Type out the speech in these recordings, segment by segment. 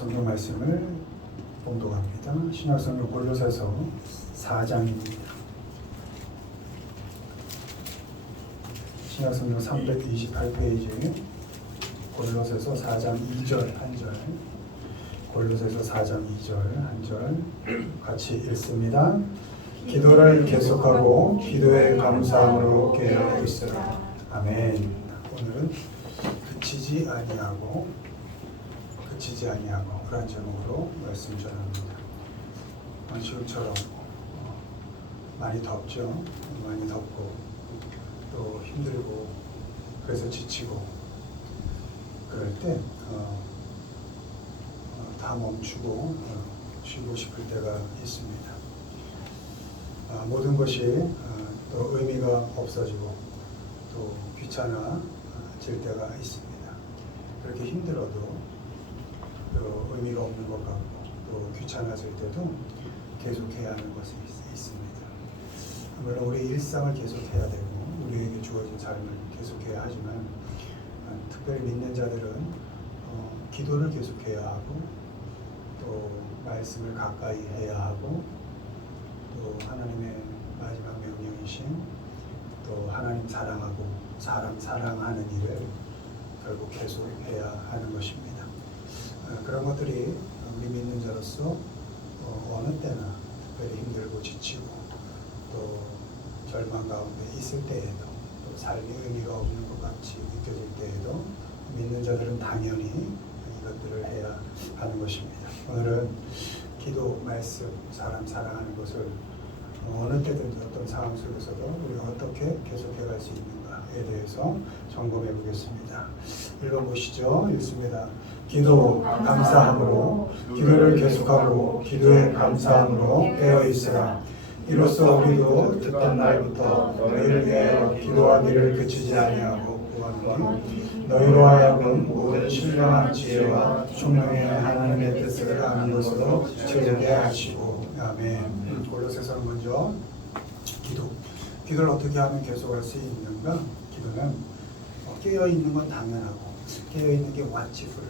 성경 말씀을 봉독합니다. 신약성경 골로새서 4장입니다. 신약성경 328페이지 골로새서 4장 2절 한절, 골로새서 4장 2절 한절 같이 읽습니다. 기도를 계속하고 기도에 감사함으로 깨어 있으라. 아멘. 오늘은 그치지 아니하고 그런 제목으로 말씀 전합니다. 지금처럼 많이 덥죠. 많이 덥고 또 힘들고 그래서 지치고 그럴 때 다 멈추고 쉬고 싶을 때가 있습니다. 모든 것이 또 의미가 없어지고 또 귀찮아질 때가 있습니다. 그렇게 힘들어도 또 의미가 없는 것 같고 또 귀찮아질 때도 계속해야 하는 것이 있습니다. 물론 우리 일상을 계속해야 되고 우리에게 주어진 삶을 계속해야 하지만 특별히 믿는 자들은 기도를 계속해야 하고 또 말씀을 가까이 해야 하고 또 하나님의 마지막 명령이신 또 하나님 사랑하고 사람 사랑하는 일을 결국 계속해야 하는 것입니다. 그런 것들이 우리 믿는 자로서 어느 때나 특별히 힘들고 지치고 또 절망 가운데 있을 때에도 또 삶이 의미가 없는 것 같이 느껴질 때에도 믿는 자들은 당연히 이것들을 해야 하는 것입니다. 오늘은 기도, 말씀, 사람 사랑하는 것을 어느 때든지 어떤 상황 속에서도 우리가 어떻게 계속해 갈 수 있는가에 대해서 점검해 보겠습니다. 읽어보시죠. 읽습니다. 기도, 감사함으로 기도를 계속하고 기도에 감사함으로 깨어 있으라. 이로써 우리도 듣던 날부터 너희를 위하여 기도하기를 그치지 아니하고 구하노니 너희로 하여금 모든 신령한 지혜와 총명의 하나님의 뜻을 아는 것으로 채우게 하시고. 아멘. 골로새서는 먼저 기도를 어떻게 하면 계속할 수 있는가? 기도는 깨어있는 건 당연하고 깨어있는 게 watchful,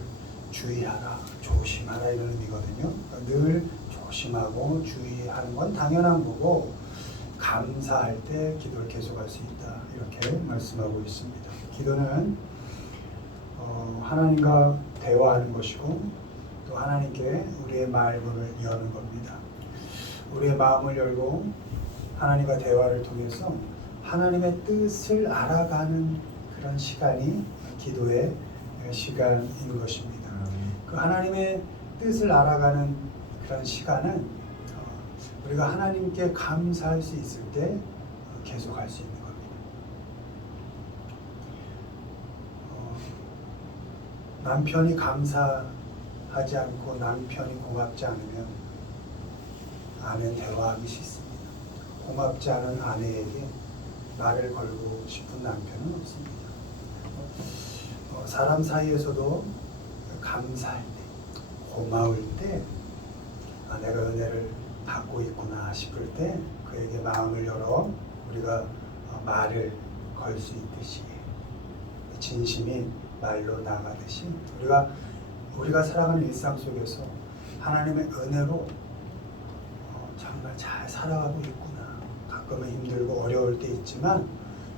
주의하라, 조심하라 이런 의미거든요. 늘 조심하고 주의하는 건 당연한 거고 감사할 때 기도를 계속할 수 있다 이렇게 말씀하고 있습니다. 기도는 하나님과 대화하는 것이고 또 하나님께 우리의 마음을 여는 겁니다. 우리의 마음을 열고 하나님과 대화를 통해서 하나님의 뜻을 알아가는 그런 시간이 기도의 시간인 것입니다. 그 하나님의 뜻을 알아가는 그런 시간은 우리가 하나님께 감사할 수 있을 때 계속할 수 있는 겁니다. 남편이 감사하지 않고 남편이 고맙지 않으면 아내는 대화하기 싫습니다. 고맙지 않은 아내에게 말을 걸고 싶은 남편은 없습니다. 사람 사이에서도 감사할 때, 고마울 때, 내가 은혜를 받고 있구나 싶을 때 그에게 마음을 열어 우리가 말을 걸 수 있듯이 진심이 말로 나가듯이 우리가 살아가는 일상 속에서 하나님의 은혜로 정말 잘 살아가고 있구나. 가끔은 힘들고 어려울 때 있지만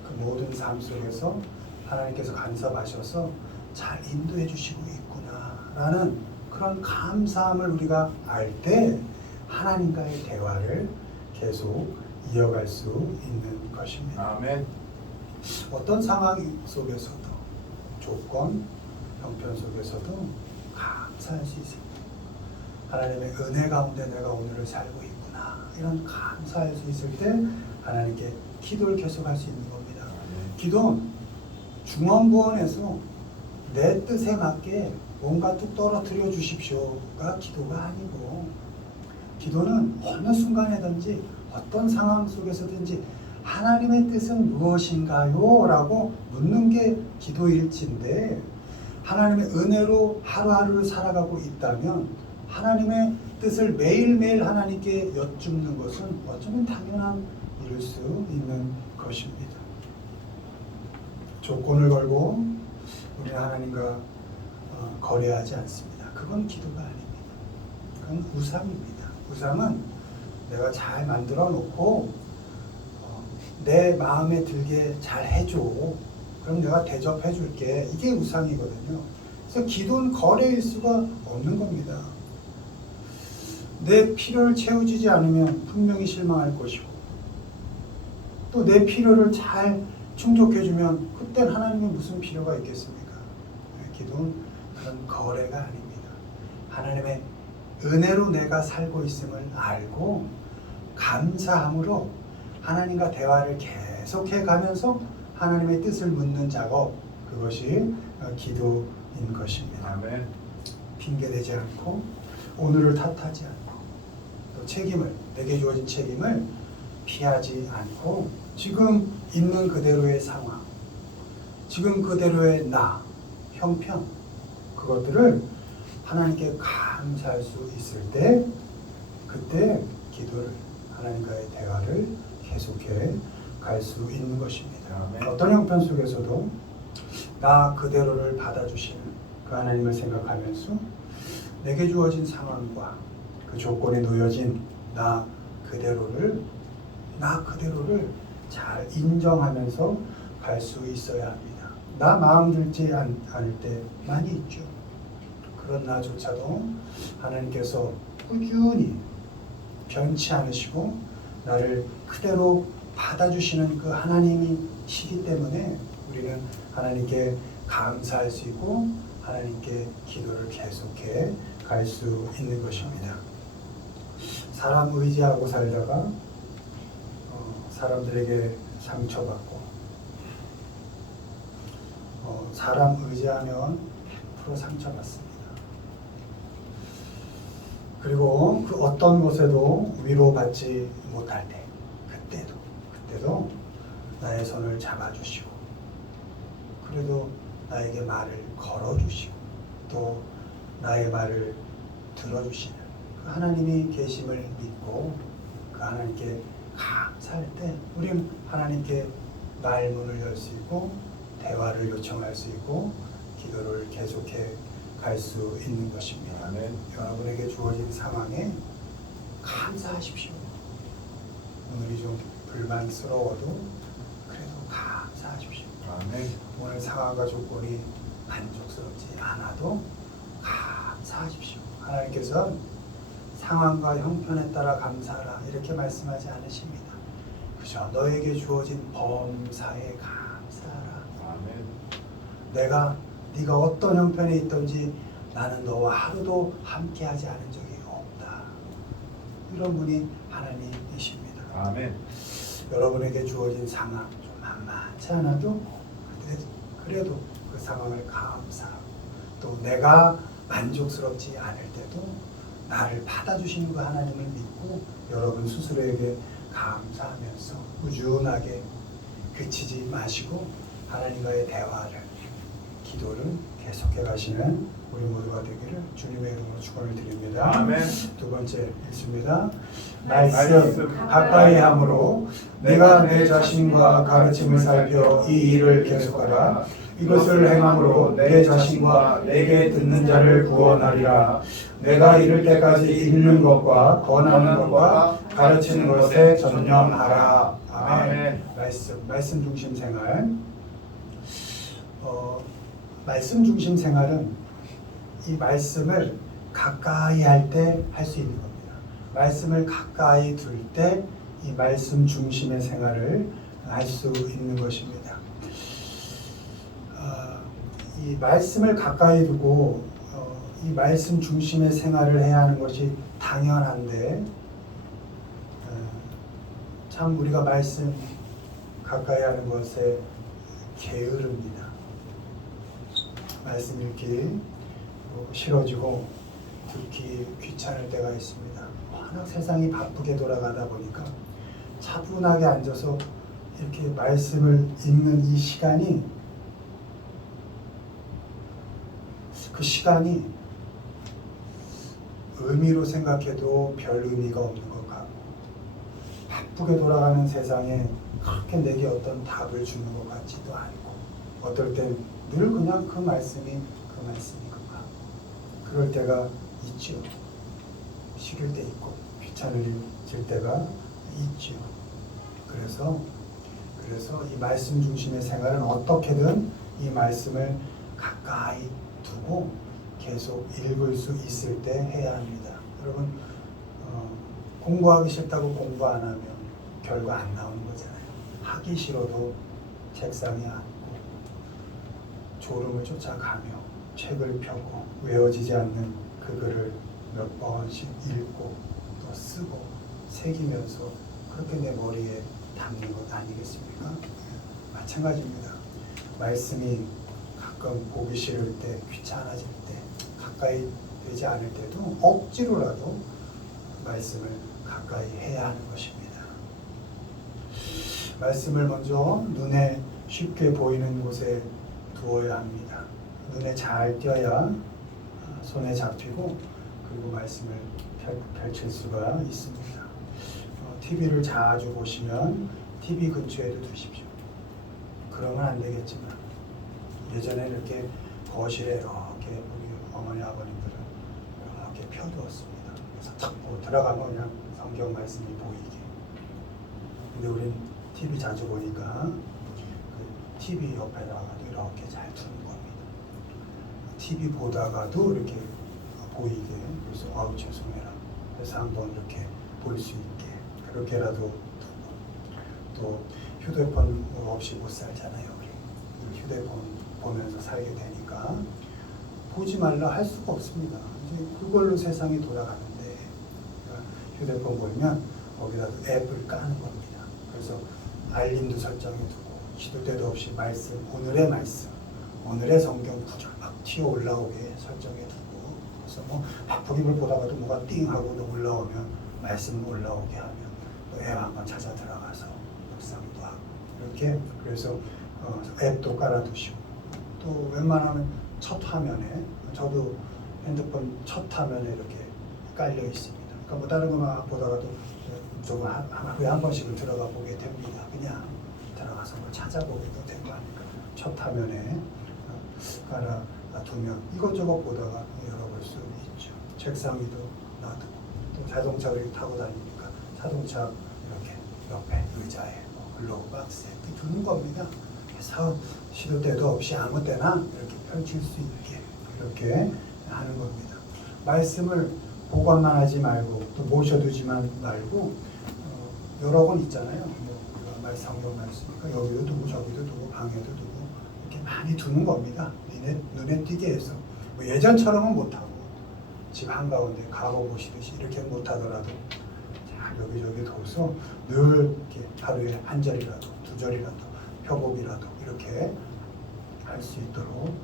그 모든 삶 속에서 하나님께서 간섭하셔서 잘 인도해 주시고 있구나 라는 그런 감사함을 우리가 알 때 하나님과의 대화를 계속 이어갈 수 있는 것입니다. 아멘. 어떤 상황 속에서도 조건, 형편 속에서도 감사할 수 있습니다. 하나님의 은혜 가운데 내가 오늘을 살고 있구나 이런 감사할 수 있을 때 하나님께 기도를 계속할 수 있는 겁니다. 기도는 중언부언해서 내 뜻에 맞게 뭔가 뚝 떨어뜨려 주십시오가 기도가 아니고 기도는 어느 순간에든지 어떤 상황 속에서든지 하나님의 뜻은 무엇인가요? 라고 묻는 게 기도일진데 하나님의 은혜로 하루하루를 살아가고 있다면 하나님의 뜻을 매일매일 하나님께 여쭙는 것은 어쩌면 당연한 일일 수 있는 것입니다. 조건을 걸고 우리는 하나님과 거래하지 않습니다. 그 그건 기도가 아닙니다. 그건 우상입니다. 우상은 내가 잘 만들어 놓고 내 마음에 들게 잘 해줘. 그럼 내가 대접해 줄게. 이게 우상이거든요. 그래서 기도는 거래일 수가 없는 겁니다. 내 필요를 채워주지 않으면 분명히 실망할 것이고, 또 내 필요를 잘 충족해주면 그땐 하나님이 무슨 필요가 있겠습니까? 기도는 그런 거래가 아닙니다. 하나님의 은혜로 내가 살고 있음을 알고 감사함으로 하나님과 대화를 계속해 가면서 하나님의 뜻을 묻는 작업, 그것이 기도인 것입니다. 아멘. 핑계대지 않고 오늘을 탓하지 않고 또 책임을, 내게 주어진 책임을 피하지 않고 지금 있는 그대로의 상황, 지금 그대로의 나, 형편, 그것들을 하나님께 감사할 수 있을 때 그때 기도를, 하나님과의 대화를 계속해 갈 수 있는 것입니다. 아멘. 어떤 형편 속에서도 나 그대로를 받아주시는 그 하나님을 생각하면서 내게 주어진 상황과 그 조건에 놓여진 나 그대로를 잘 인정하면서 갈 수 있어야 합니다. 나 마음 들지 않을 때 많이 있죠. 그런 나조차도 하나님께서 꾸준히 변치 않으시고 나를 그대로 받아주시는 그 하나님이시기 때문에 우리는 하나님께 감사할 수 있고 하나님께 기도를 계속해 갈 수 있는 것입니다. 사람 의지하고 살다가 사람들에게 상처받고 사람 의지하면 100% 상처받습니다. 그리고 그 어떤 것에도 위로받지 못할 때 그때도 나의 손을 잡아주시고 그래도 나에게 말을 걸어주시고 또 나의 말을 들어주시는 그 하나님이 계심을 믿고 그 하나님께 감사할 때 우리는 하나님께 말문을 열 수 있고 대화를 요청할 수 있고 기도를 계속해 갈 수 있는 것입니다. 아멘. 여러분에게 주어진 상황에 감사하십시오. 오늘이 좀 불만스러워도 그래도 감사하십시오. 아멘. 오늘 상황과 조건이 만족스럽지 않아도 감사하십시오. 하나님께서 상황과 형편에 따라 감사하라 이렇게 말씀하지 않으십니다. 그저 너에게 주어진 범사에 감사하라. 아멘. 네가 어떤 형편에 있든지 나는 너와 하루도 함께하지 않은 적이 없다. 이런 분이 하나님이십니다. 아멘. 여러분에게 주어진 상황 좀 만만치 않아도 그래도 그 상황을 감사하고 또 내가 만족스럽지 않을 때도 나를 받아주시는 그 하나님을 믿고 여러분 스스로에게 감사하면서 꾸준하게 그치지 마시고 하나님과의 대화를, 기도를 계속해 가시는 우리 모두가 되기를 주님의 이름으로 축원을 드립니다. 아멘. 두 번째 읽습니다. 말씀 가까이 함으로 내가 내 자신과 가르침을 살펴 이 일을 계속하라. 이것을 행함으로 내 자신과 내게 듣는 자를 구원하리라. 내가 이를 때까지 읽는 것과 권하는 것과 가르치는 것에 전념하라. 아멘. 말씀 중심 생활. 말씀 중심 생활은 이 말씀을 가까이 할 때 할 수 있는 겁니다. 말씀을 가까이 둘 때 이 말씀 중심의 생활을 할 수 있는 것입니다. 이 말씀을 가까이 두고 이 말씀 중심의 생활을 해야 하는 것이 당연한데 참 우리가 말씀 가까이 하는 것에 게으릅니다. 말씀 읽기 싫어지고 듣기 귀찮을 때가 있습니다. 워낙 세상이 바쁘게 돌아가다 보니까 차분하게 앉아서 이렇게 말씀을 읽는 이 시간이 그 시간이 의미로 생각해도 별 의미가 없는 것 같고 바쁘게 돌아가는 세상에 그렇게 내게 어떤 답을 주는 것 같지도 않고 어떨 땐 늘 그냥 그 말씀이 그 같고 그 그럴 때가 있죠. 싫을 때 있고 귀찮을 때가 있죠. 그래서 이 말씀 중심의 생활은 어떻게든 이 말씀을 가까이 두고 계속 읽을 수 있을 때 해야 합니다. 여러분 공부하기 싫다고 공부 안 하면 결과 안 나오는 거잖아요. 하기 싫어도 책상에 앉고 졸음을 쫓아가며 책을 펴고 외워지지 않는 그 글을 몇 번씩 읽고 또 쓰고 새기면서 그렇게 내 머리에 담는 것 아니겠습니까? 마찬가지입니다. 말씀이 가끔 보기 싫을 때, 귀찮아질 때, 가까이 되지 않을 때도 억지로라도 말씀을 가까이 해야 하는 것입니다. 말씀을 먼저 눈에 쉽게 보이는 곳에 두어야 합니다. 눈에 잘 띄어야 손에 잡히고 그리고 말씀을 펼칠 수가 있습니다. TV를 자주 보시면 TV 근처에도 두십시오. 그러면 안 되겠지만 예전에 이렇게 거실에 이렇게 우리 어머니 아버님들은 이렇게 펴두었습니다. 그래서 탁 들어가면 그냥 성경 말씀이 보이게. 근데 우린 TV 자주 보니까 그 TV 옆에다가도 이렇게 잘 두는 겁니다. TV 보다가도 이렇게 보이게. 그래서 아우 죄송해라. 그래서 한번 이렇게 볼 수 있게 그렇게라도 두고 또 휴대폰 없이 못 살잖아요. 우리 휴대폰 보면서 살게 되니까 보지 말라 할 수가 없습니다. 이제 그걸로 세상이 돌아가는데 휴대폰 보면 거기다가 앱을 까는 겁니다. 그래서 알림도 설정해 두고 시도 때도 없이 말씀, 오늘의 말씀, 오늘의 성경 구절 막 튀어 올라오게 설정해 두고 그래서 뭐 바쁘기를 보다가도 뭐가 띵 하고 올라오면 말씀 올라오게 하면 또 앱 한번 찾아 들어가서 묵상도 하고 이렇게 그래서 앱도 깔아두시고 또 웬만하면 첫 화면에 저도 핸드폰 첫 화면에 이렇게 깔려 있습니다. 그러니까 뭐 다른 거만 보다가도 조금 하루에 한 번씩은 들어가 보게 됩니다. 그냥 들어가서 뭐 찾아보게도 되고 하니까 첫 화면에 깔아두면 이것저것 보다가 열어볼 수 있죠. 책상 위도 놔두고 또 자동차 이렇게 타고 다니니까 자동차 이렇게 옆에 의자에 글로브 박스에 두는 겁니다. 그래서 시도 때도 없이 아무 때나 이렇게 펼칠 수 있게 이렇게 하는 겁니다. 말씀을 보관만 하지 말고 또 모셔두지만 말고 여러 권 있잖아요. 뭐 성경 말씀이니까 여기도 두고 저기도 두고 방에도 두고 이렇게 많이 두는 겁니다. 눈에 띄게 해서 뭐 예전처럼은 못하고 집 한가운데 가보 보시듯이 이렇게 못하더라도 잘 여기저기 둬서 늘 이렇게 하루에 한 절이라도 두 절이라도 표복이라도 이렇게 할 수 있도록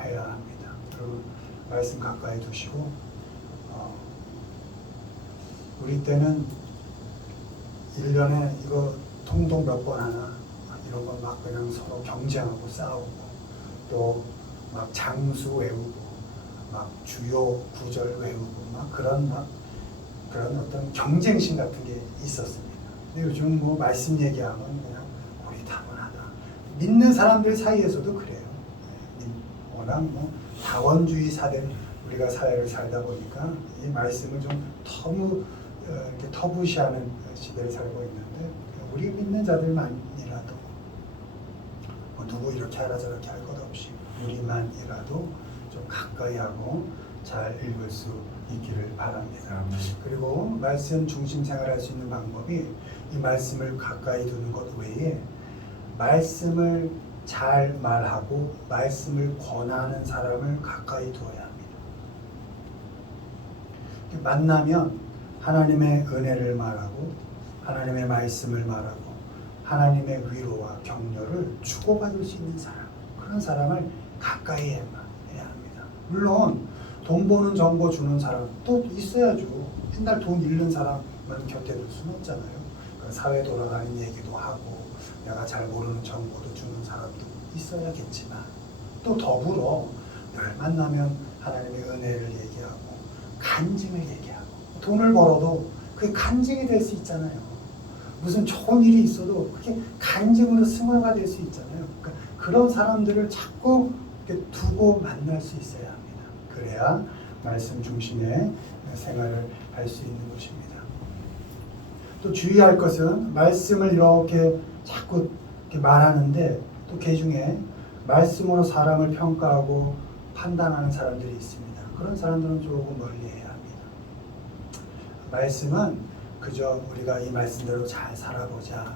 해야 합니다. 여러분 말씀 가까이 두시고 우리 때는 1년에 이거 통독 몇 번 하나 이런 거 막 그냥 서로 경쟁하고 싸우고 또 막 장수 외우고 막 주요 구절 외우고 막 그런 어떤 경쟁심 같은 게 있었습니다. 근데 요즘 뭐 말씀 얘기하면 그냥 고리타분하다. 믿는 사람들 사이에서도 그래요. 워낙 뭐 다원주의 사된 우리가 사회를 살다 보니까 이 말씀을 좀 이렇게 터부시하는 시대를 살고 있는데 우리 믿는 자들만이라도 뭐 누구 이렇게 하라 저렇게 할 것 없이 우리만이라도 좀 가까이 하고 잘 읽을 수 있기를 바랍니다. 그리고 말씀 중심 생활할 수 있는 방법이 이 말씀을 가까이 두는 것 외에 말씀을 잘 말하고 말씀을 권하는 사람을 가까이 두어야 합니다. 만나면 하나님의 은혜를 말하고 하나님의 말씀을 말하고 하나님의 위로와 격려를 주고받을 수 있는 사람, 그런 사람을 가까이 해야 합니다. 물론 돈 버는 정보 주는 사람 또 있어야죠. 맨날 돈 잃는 사람만 곁에 둘 수는 없잖아요. 사회 돌아가는 얘기도 하고 내가 잘 모르는 정보도 주는 사람도 있어야겠지만 또 더불어 늘 만나면 하나님의 은혜를 얘기하고 간증을 얘기하고 돈을 벌어도 그게 간증이 될 수 있잖아요. 무슨 좋은 일이 있어도 그게 간증으로 승화가 될 수 있잖아요. 그러니까 그런 사람들을 자꾸 이렇게 두고 만날 수 있어야 합니다. 그래야 말씀 중심의 생활을 할 수 있는 것입니다. 또 주의할 것은 말씀을 이렇게 자꾸 이렇게 말하는데 또 그 중에 말씀으로 사람을 평가하고 판단하는 사람들이 있습니다. 그런 사람들은 조금 멀리해야 합니다. 말씀은 그저 우리가 이 말씀대로 잘 살아보자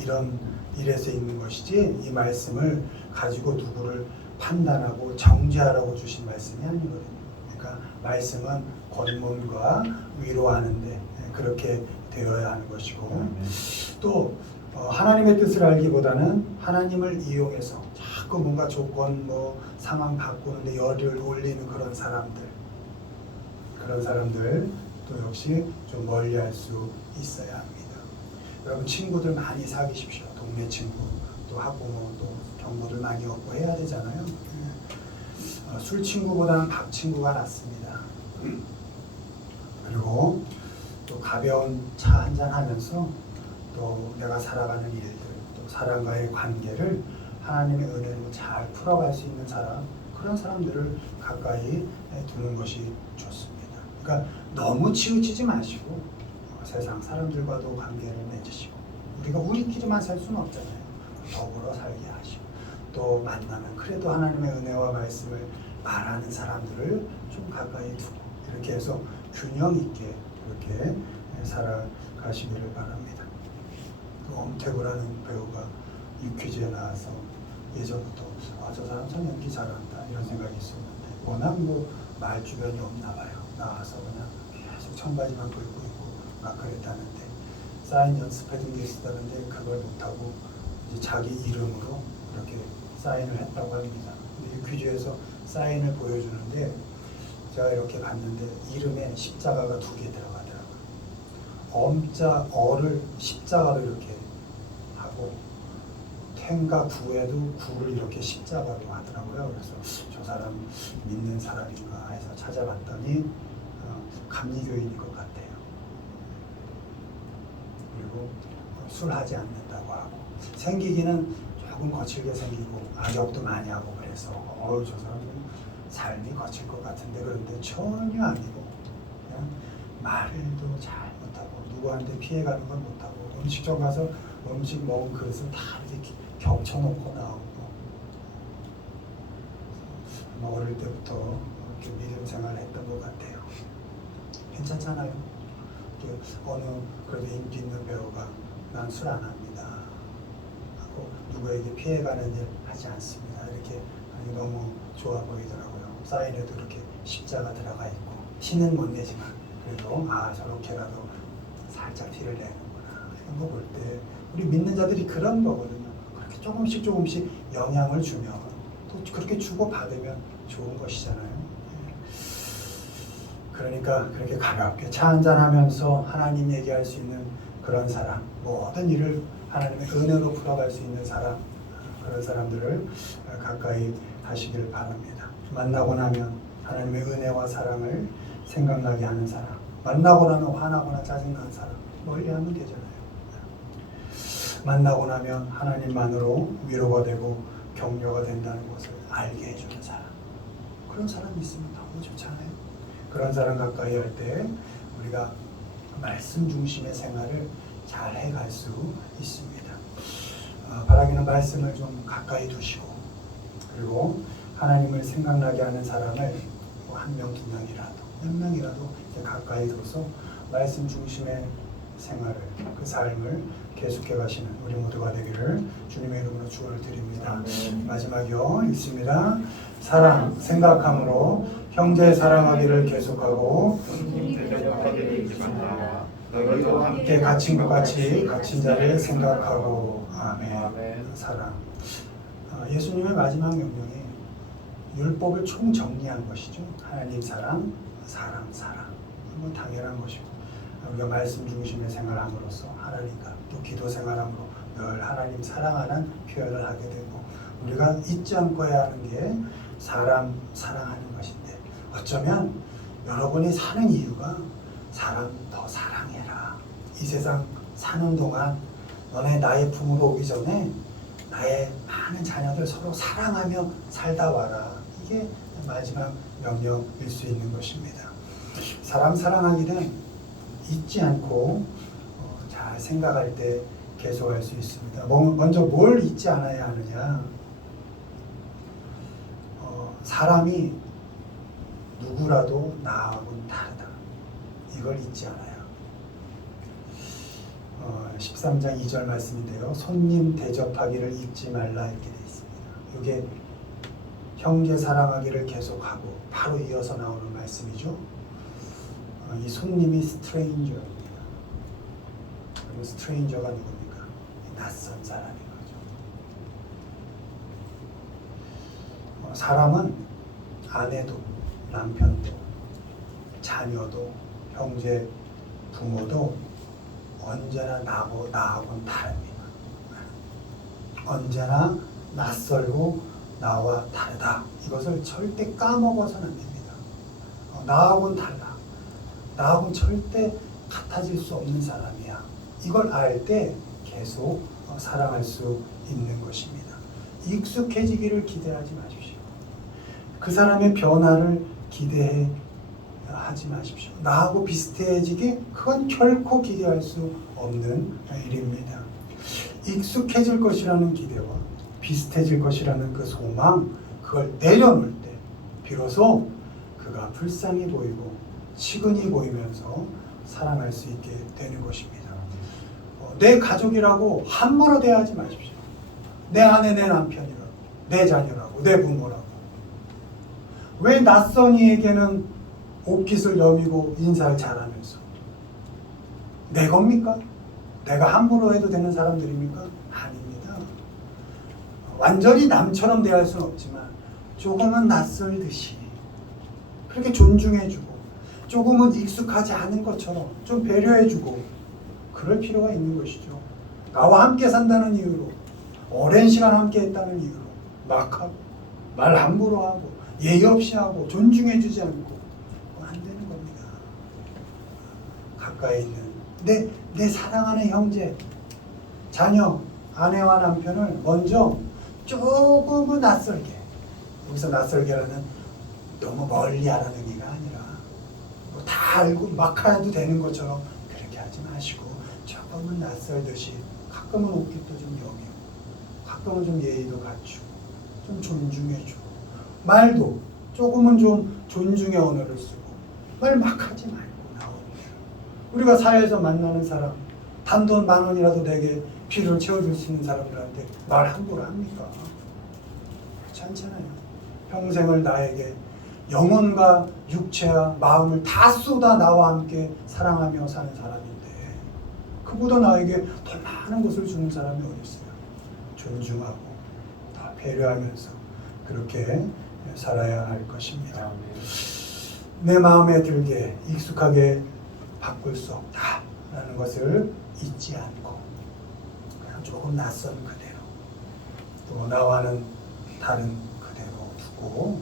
이런 일에서 있는 것이지 이 말씀을 가지고 누구를 판단하고 정죄하라고 주신 말씀이 아니거든요. 그러니까 말씀은 권문과 위로하는데 그렇게 되어야 하는 것이고 또 하나님의 뜻을 알기보다는 하나님을 이용해서 자꾸 뭔가 조건 상황 바꾸는데 열을 올리는 그런 사람들 또 역시 좀 멀리할 수 있어야 합니다. 여러분 친구들 많이 사귀십시오. 동네 친구 또 학부모 또 경모들 많이 얻고 해야 되잖아요. 술 친구보다는 밥 친구가 낫습니다. 그리고 또 가벼운 차 한잔 하면서 또 내가 살아가는 일들 또 사람과의 관계를 하나님의 은혜로 잘 풀어갈 수 있는 사람 그런 사람들을 가까이 두는 것이 좋습니다. 그러니까 너무 치우치지 마시고 세상 사람들과도 관계를 맺으시고 우리가 우리끼리만 살 수는 없잖아요. 더불어 살게 하시고 또 만나면 그래도 하나님의 은혜와 말씀을 말하는 사람들을 좀 가까이 두고 이렇게 해서 균형 있게 이렇게 살아가시기를 바랍니다. 그 엄태구라는 배우가 유퀴즈에 나와서 예전부터 저 사람 참 연기 잘한다 이런 생각이 있었는데 워낙 말 주변이 없나 봐요. 나와서 그냥 계속 청바지만 입고 있고 막 그랬다는데 사인 연습해둔 게 있었다는데 그걸 못하고 이제 자기 이름으로 이렇게 사인을 했다고 합니다. 유퀴즈에서 사인을 보여주는데 제가 이렇게 봤는데 이름에 십자가가 2개 들어가더라고요. 엄자 어를 십자가로 이렇게 하고 텐과 구에도 구를 이렇게 십자가로 하더라고요. 그래서 저 사람 믿는 사람인가 해서 찾아봤더니 감리교인인 것 같아요. 그리고 술 하지 않는다고 하고 생기기는 조금 거칠게 생기고 악역도 많이 하고 그래서 저 사람은 삶이 거칠 것 같은데 그런데 전혀 아니고 그냥 말도 잘 못하고 누구한테 피해가는 건 못하고 음식점 가서 음식 먹은 그릇을 다 이렇게 겹쳐놓고 나오고 어릴 때부터 이렇게 믿음 생활을 했던 것 같아요. 괜찮잖아요. 어느 그래도 인기 있는 배우가 난 술 안 합니다 하고 누구에게 피해가는 일 하지 않습니다 이렇게 너무 좋아 보이더라고요. 사인에도 이렇게 십자가 들어가 있고 티는 못 내지만 그래도 저렇게라도 살짝 티를 내는구나 이런 거 볼 때 우리 믿는 자들이 그런 거거든요. 그렇게 조금씩 영향을 주면 또 그렇게 주고 받으면 좋은 것이잖아요. 그러니까 그렇게 가볍게 차 한잔 하면서 하나님 얘기할 수 있는 그런 사람 모든 일을 하나님의 은혜로 풀어갈 수 있는 사람 그런 사람들을 가까이 하시길 바랍니다. 만나고 나면 하나님의 은혜와 사랑을 생각나게 하는 사람 만나고 나면 화나거나 짜증나는 사람 멀리하면 되잖아요. 만나고 나면 하나님만으로 위로가 되고 격려가 된다는 것을 알게 해주는 사람 그런 사람이 있으면 너무 좋잖아요. 그런 사람 가까이 할 때 우리가 말씀 중심의 생활을 잘 해갈 수 있습니다. 바라기는 말씀을 좀 가까이 두시고 그리고 하나님을 생각나게 하는 사람을 한 명, 2명이라도 몇 명이라도 가까이 둬서 말씀 중심의 생활을 그 삶을 계속해 가시는 우리 모두가 되기를 주님의 이름으로 축원을 드립니다. 마지막이요 있습니다. 사랑 생각함으로 형제 사랑하기를 계속하고 너희도 함께 갇힌 것 같이 갇힌 자를 생각하고 아멘. 사랑 예수님의 마지막 명령이 율법을 총정리한 것이죠. 하나님 사랑, 사랑. 당연한 것이고 우리가 말씀 중심의 생활함으로써 하나님과 또 기도 생활함으로 늘 하나님 사랑하는 표현을 하게 되고 우리가 잊지 않고 해야 하는 게 사람 사랑하는 것인데 어쩌면 여러분이 사는 이유가 사람 더 사랑해라. 이 세상 사는 동안 너네 나의 품으로 오기 전에 나의 많은 자녀들 서로 사랑하며 살다 와라. 이게 마지막 명령일 수 있는 것입니다. 사람 사랑하기는 잊지 않고 잘 생각할 때 계속할 수 있습니다. 먼저 뭘 잊지 않아야 하느냐? 사람이 누구라도 나하고는 다르다. 이걸 잊지 않아요. 13장 2절 말씀인데요. 손님 대접하기를 잊지 말라 이렇게 되어 있습니다. 이게 형제 사랑하기를 계속하고 바로 이어서 나오는 말씀이죠. 이 손님이 스트레인저입니다. 그리고 스트레인저가 누굽니까? 낯선 사람인 거죠. 사람은 아내도 남편도 자녀도 형제 부모도 언제나 나하고는 다릅니다. 언제나 낯설고 나와 다르다. 이것을 절대 까먹어서는 안 됩니다. 나하고는 달라. 나하고는 절대 같아질 수 없는 사람이야. 이걸 알 때 계속 사랑할 수 있는 것입니다. 익숙해지기를 기대하지 마십시오. 그 사람의 변화를 기대하지 마십시오. 나하고 비슷해지기 그건 결코 기대할 수 없는 일입니다. 익숙해질 것이라는 기대와 비슷해질 것이라는 그 소망, 그걸 내려놓을 때 비로소 그가 불쌍히 보이고 치근히 보이면서 사랑할 수 있게 되는 것입니다. 내 가족이라고 함부로 대하지 마십시오. 내 아내, 내 남편이라고, 내 자녀라고, 내 부모라고. 왜 낯선 이에게는 옷깃을 여미고 인사를 잘하면서 내 겁니까? 내가 함부로 해도 되는 사람들입니까? 아닙니다. 완전히 남처럼 대할 수는 없지만 조금은 낯설듯이 그렇게 존중해주고 조금은 익숙하지 않은 것처럼 좀 배려해주고 그럴 필요가 있는 것이죠. 나와 함께 산다는 이유로 오랜 시간 함께 했다는 이유로 막하고 말 함부로 하고 예의 없이 하고 존중해주지 않고 안 되는 겁니다. 가까이 있는 내 사랑하는 형제, 자녀, 아내와 남편을 먼저 조금은 낯설게, 여기서 낯설게라는 너무 멀리 하라는 얘기가 아니라 뭐 다 알고 막 해도 되는 것처럼 그렇게 하지 마시고 조금은 낯설듯이 가끔은 옷깃도 좀 여미고 가끔은 좀 예의도 갖추고 좀 존중해주고 말도 조금은 좀 존중의 언어를 쓰고 말 막 하지 말고 나오는 우리가 사회에서 만나는 사람 단돈 10,000원이라도 내게 필요를 채워줄 수 있는 사람들한테 말 함부로 합니까? 그렇지 않잖아요. 평생을 나에게 영혼과 육체와 마음을 다 쏟아 나와 함께 사랑하며 사는 사람인데 그보다 나에게 더 많은 것을 주는 사람이 어디 있어요? 존중하고 더 배려하면서 그렇게 살아야 할 것입니다. 내 마음에 들게 익숙하게 바꿀 수 없다라는 것을 잊지 않고 그냥 조금 낯선 그대로 또 나와는 다른 그대로 두고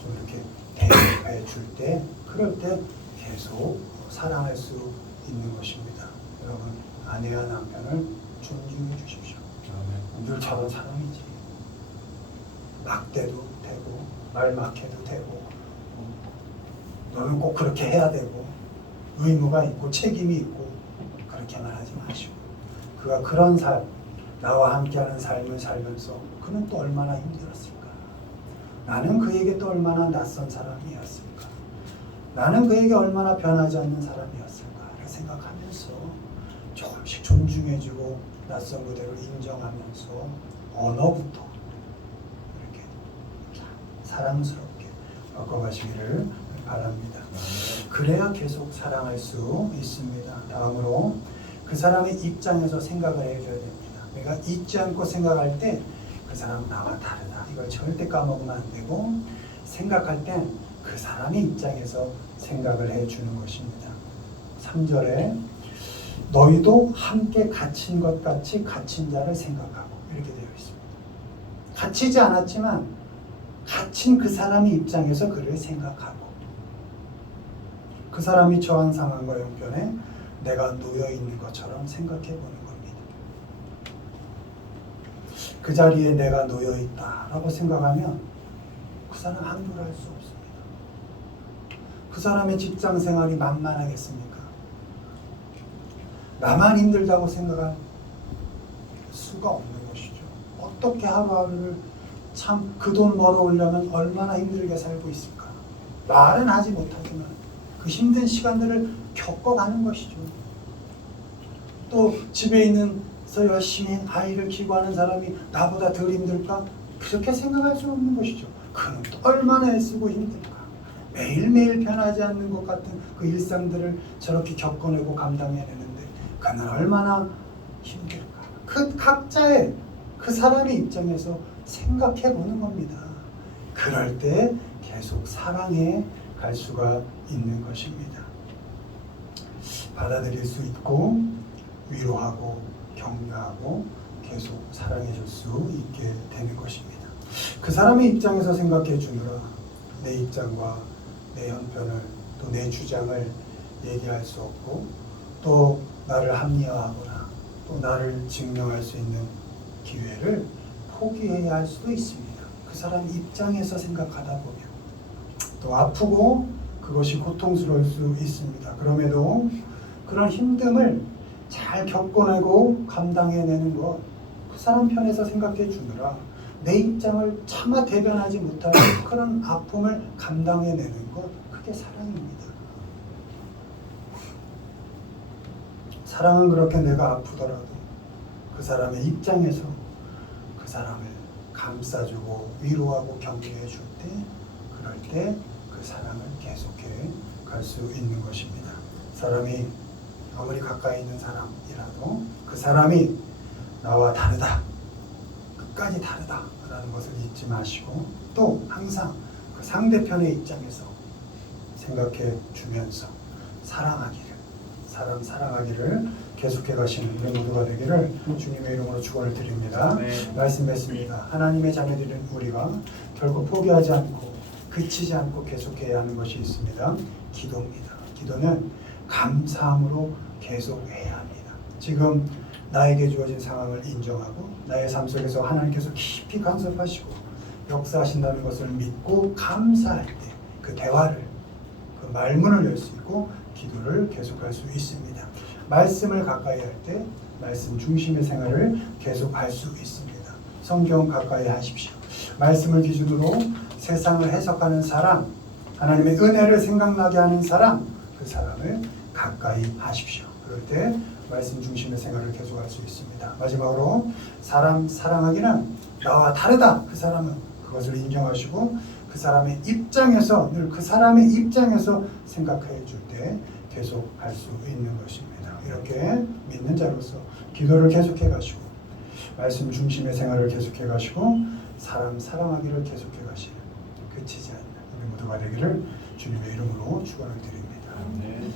좀 이렇게 대입해 줄 때 그럴 때 계속 사랑할 수 있는 것입니다. 여러분 아내와 남편을 존중해 주십시오. 늘 저런 사람이지. 막대도 되고 말 막해도 되고 너는 꼭 그렇게 해야 되고 의무가 있고 책임이 있고 그렇게만 하지 마시고 그가 그런 삶 나와 함께하는 삶을 살면서 그는 또 얼마나 힘들었을까. 나는 그에게 또 얼마나 낯선 사람이었을까. 나는 그에게 얼마나 변하지 않는 사람이었을까를 생각하면서 조금씩 존중해주고 낯선 그대로 인정하면서 언어부터 이렇게 사랑스럽게 바꿔가시기를 바랍니다. 그래야 계속 사랑할 수 있습니다. 다음으로 그 사람의 입장에서 생각을 해줘야 됩니다. 내가 잊지 않고 생각할 때 그 사람은 나와 다르다. 이걸 절대 까먹으면 안 되고 생각할 땐 그 사람의 입장에서 생각을 해주는 것입니다. 3절에 너희도 함께 갇힌 것 같이 갇힌 자를 생각하고 이렇게 되어 있습니다. 갇히지 않았지만 갇힌 그 사람의 입장에서 그를 생각하고 그 사람이 처한 상황과 형편에 내가 놓여 있는 것처럼 생각해 보는 겁니다. 그 자리에 내가 놓여 있다라고 생각하면 그 그 사람 함부로 할 수 없습니다. 그 사람의 직장 생활이 만만하겠습니까? 나만 힘들다고 생각할 수가 없는 것이죠. 어떻게 하루하루를 참 그 돈 벌어오려면 얼마나 힘들게 살고 있을까? 말은 하지 못하지만 그 힘든 시간들을 겪어가는 것이죠. 또 집에 있는서 열심히 아이를 키우는 사람이 나보다 덜 힘들까? 그렇게 생각할 수 없는 것이죠. 그는 또 얼마나 애쓰고 힘들까? 매일매일 변하지 않는 것 같은 그 일상들을 저렇게 겪어내고 감당해내는데 그는 얼마나 힘들까? 그 각자의 그 사람의 입장에서 생각해 보는 겁니다. 그럴 때 계속 사랑해 갈 수가 있는 것입니다. 받아들일 수 있고 위로하고 격려하고 계속 사랑해 줄 수 있게 되는 것입니다. 그 사람의 입장에서 생각해 주느라 내 입장과 내 형편을 또 내 주장을 얘기할 수 없고 또 나를 합리화하거나 또 나를 증명할 수 있는 기회를 포기해야 할 수도 있습니다. 그 사람 입장에서 생각하다 보면 또 아프고 그것이 고통스러울 수 있습니다. 그럼에도 그런 힘듦을 잘 겪어내고 감당해내는 것, 그 사람 편에서 생각해 주느라 내 입장을 차마 대변하지 못할 그런 아픔을 감당해내는 것, 그게 사랑입니다. 사랑은 그렇게 내가 아프더라도 그 사람의 입장에서 그 사람을 감싸주고 위로하고 격려해 줄 때, 그럴 때 그 사랑을 계속해 갈 수 있는 것입니다. 사람이 아무리 가까이 있는 사람이라도 그 사람이 나와 다르다, 끝까지 다르다라는 것을 잊지 마시고 또 항상 그 상대편의 입장에서 생각해 주면서 사람 사랑하기를 계속해 가시는 우리 모두가 되기를 주님의 이름으로 축원을 드립니다. 네. 말씀했습니다. 하나님의 자녀들인 우리가 결코 포기하지 않고 그치지 않고 계속해야 하는 것이 있습니다. 기도입니다. 기도는 감사함으로 계속해야 합니다. 지금 나에게 주어진 상황을 인정하고 나의 삶 속에서 하나님께서 깊이 간섭하시고 역사하신다는 것을 믿고 감사할 때 그 대화를, 그 말문을 열 수 있고 기도를 계속할 수 있습니다. 말씀을 가까이 할 때 말씀 중심의 생활을 계속할 수 있습니다. 성경 가까이 하십시오. 말씀을 기준으로 세상을 해석하는 사람, 하나님의 은혜를 생각나게 하는 사람, 그 사람을 가까이 하십시오. 그럴 때 말씀 중심의 생활을 계속할 수 있습니다. 마지막으로 사람 사랑하기는 나와 다르다. 그 사람은 그것을 인정하시고 그 사람의 입장에서 늘 그 사람의 입장에서 생각해 줄 때 계속 할 수 있는 것입니다. 이렇게 믿는 자로서 기도를 계속해 가시고 말씀 중심의 생활을 계속해 가시고 사람 사랑하기를 계속해 가시는 그치지 않는 우리 모두가 되기를 주님의 이름으로 축원을 드립니다. 네.